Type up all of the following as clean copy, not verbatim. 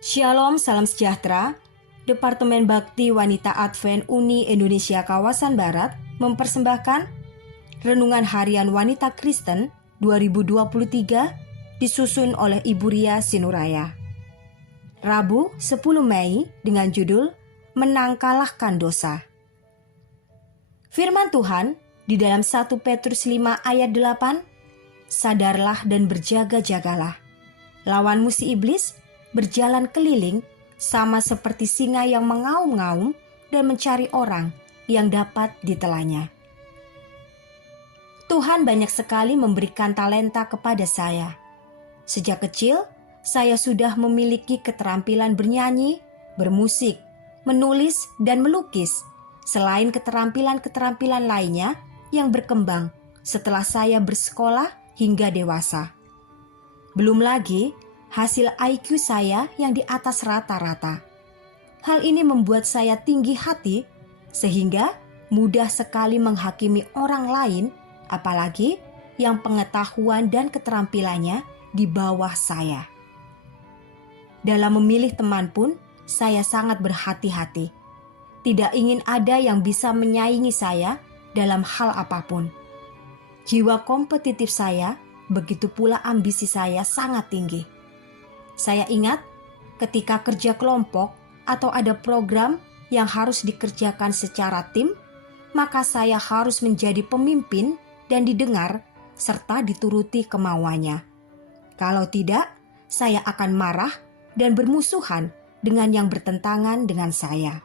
Shalom, salam sejahtera. Departemen Bakti Wanita Advent Uni Indonesia Kawasan Barat mempersembahkan Renungan Harian Wanita Kristen 2023 disusun oleh Ibu Ria Sinuraya. Rabu 10 Mei dengan judul Menang Kalahkan Dosa. Firman Tuhan di dalam 1 Petrus 5 ayat 8, sadarlah dan berjaga-jagalah. Lawanmu si iblis berjalan keliling sama seperti singa yang mengaum-ngaum dan mencari orang yang dapat ditelannya. Tuhan banyak sekali memberikan talenta kepada saya. Sejak kecil, saya sudah memiliki keterampilan bernyanyi, bermusik, menulis, dan melukis, selain keterampilan-keterampilan lainnya yang berkembang setelah saya bersekolah hingga dewasa. Belum lagi hasil IQ saya yang di atas rata-rata. Hal ini membuat saya tinggi hati sehingga mudah sekali menghakimi orang lain, apalagi yang pengetahuan dan keterampilannya di bawah saya. Dalam memilih teman pun saya sangat berhati-hati. Tidak ingin ada yang bisa menyaingi saya dalam hal apapun. Jiwa kompetitif saya, begitu pula ambisi saya sangat tinggi. Saya ingat ketika kerja kelompok atau ada program yang harus dikerjakan secara tim, maka saya harus menjadi pemimpin dan didengar serta dituruti kemauannya. Kalau tidak, saya akan marah dan bermusuhan dengan yang bertentangan dengan saya.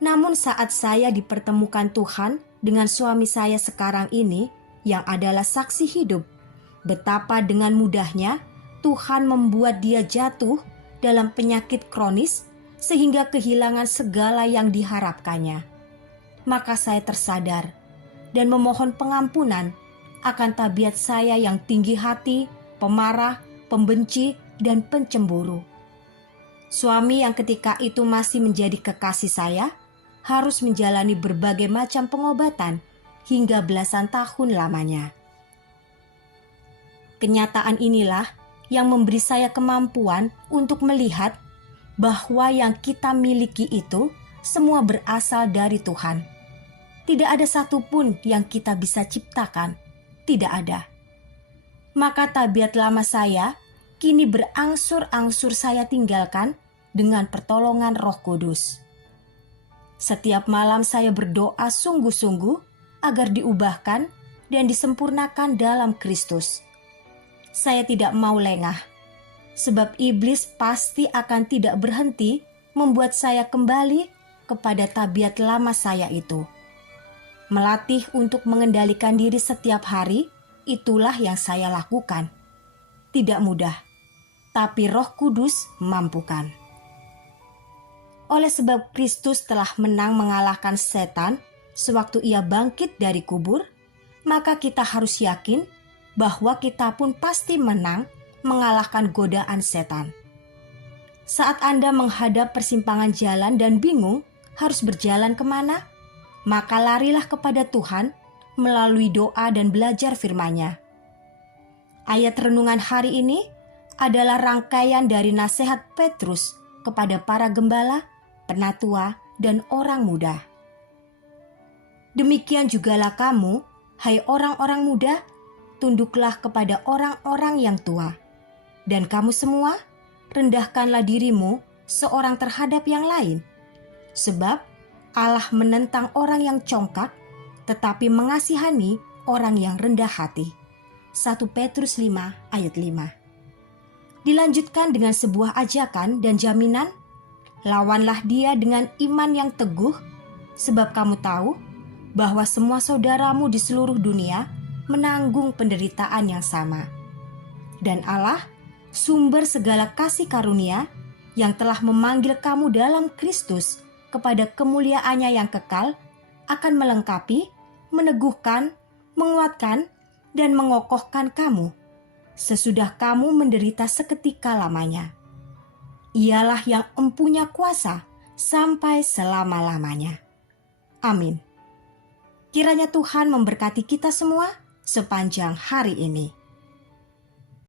Namun saat saya dipertemukan Tuhan dengan suami saya sekarang ini yang adalah saksi hidup, betapa dengan mudahnya Tuhan membuat dia jatuh dalam penyakit kronis sehingga kehilangan segala yang diharapkannya. Maka saya tersadar dan memohon pengampunan akan tabiat saya yang tinggi hati, pemarah, pembenci, dan pencemburu. Suami yang ketika itu masih menjadi kekasih saya harus menjalani berbagai macam pengobatan hingga belasan tahun lamanya. Kenyataan inilah yang memberi saya kemampuan untuk melihat bahwa yang kita miliki itu semua berasal dari Tuhan. Tidak ada satupun yang kita bisa ciptakan, tidak ada. Maka tabiat lama saya kini berangsur-angsur saya tinggalkan dengan pertolongan Roh Kudus. Setiap malam saya berdoa sungguh-sungguh agar diubahkan dan disempurnakan dalam Kristus. Saya tidak mau lengah, sebab iblis pasti akan tidak berhenti membuat saya kembali kepada tabiat lama saya itu. Melatih untuk mengendalikan diri setiap hari, itulah yang saya lakukan. Tidak mudah, tapi Roh Kudus mampukan. Oleh sebab Kristus telah menang mengalahkan setan sewaktu ia bangkit dari kubur, maka kita harus yakin bahwa kita pun pasti menang mengalahkan godaan setan. Saat Anda menghadap persimpangan jalan dan bingung harus berjalan kemana, maka larilah kepada Tuhan melalui doa dan belajar firman-Nya. Ayat renungan hari ini adalah rangkaian dari nasihat Petrus kepada para gembala, penatua, dan orang muda. Demikian jugalah kamu, hai orang-orang muda, tunduklah kepada orang-orang yang tua. Dan kamu semua, rendahkanlah dirimu seorang terhadap yang lain. Sebab Allah menentang orang yang congkak, tetapi mengasihani orang yang rendah hati. 1 Petrus 5 ayat 5. Dilanjutkan dengan sebuah ajakan dan jaminan, lawanlah dia dengan iman yang teguh, sebab kamu tahu bahwa semua saudaramu di seluruh dunia menanggung penderitaan yang sama. Dan Allah, sumber segala kasih karunia, yang telah memanggil kamu dalam Kristus kepada kemuliaannya yang kekal, akan melengkapi, meneguhkan, menguatkan, dan mengokohkan kamu, sesudah kamu menderita seketika lamanya. Ialah yang empunya kuasa sampai selama-lamanya. Amin. Kiranya Tuhan memberkati kita semua sepanjang hari ini.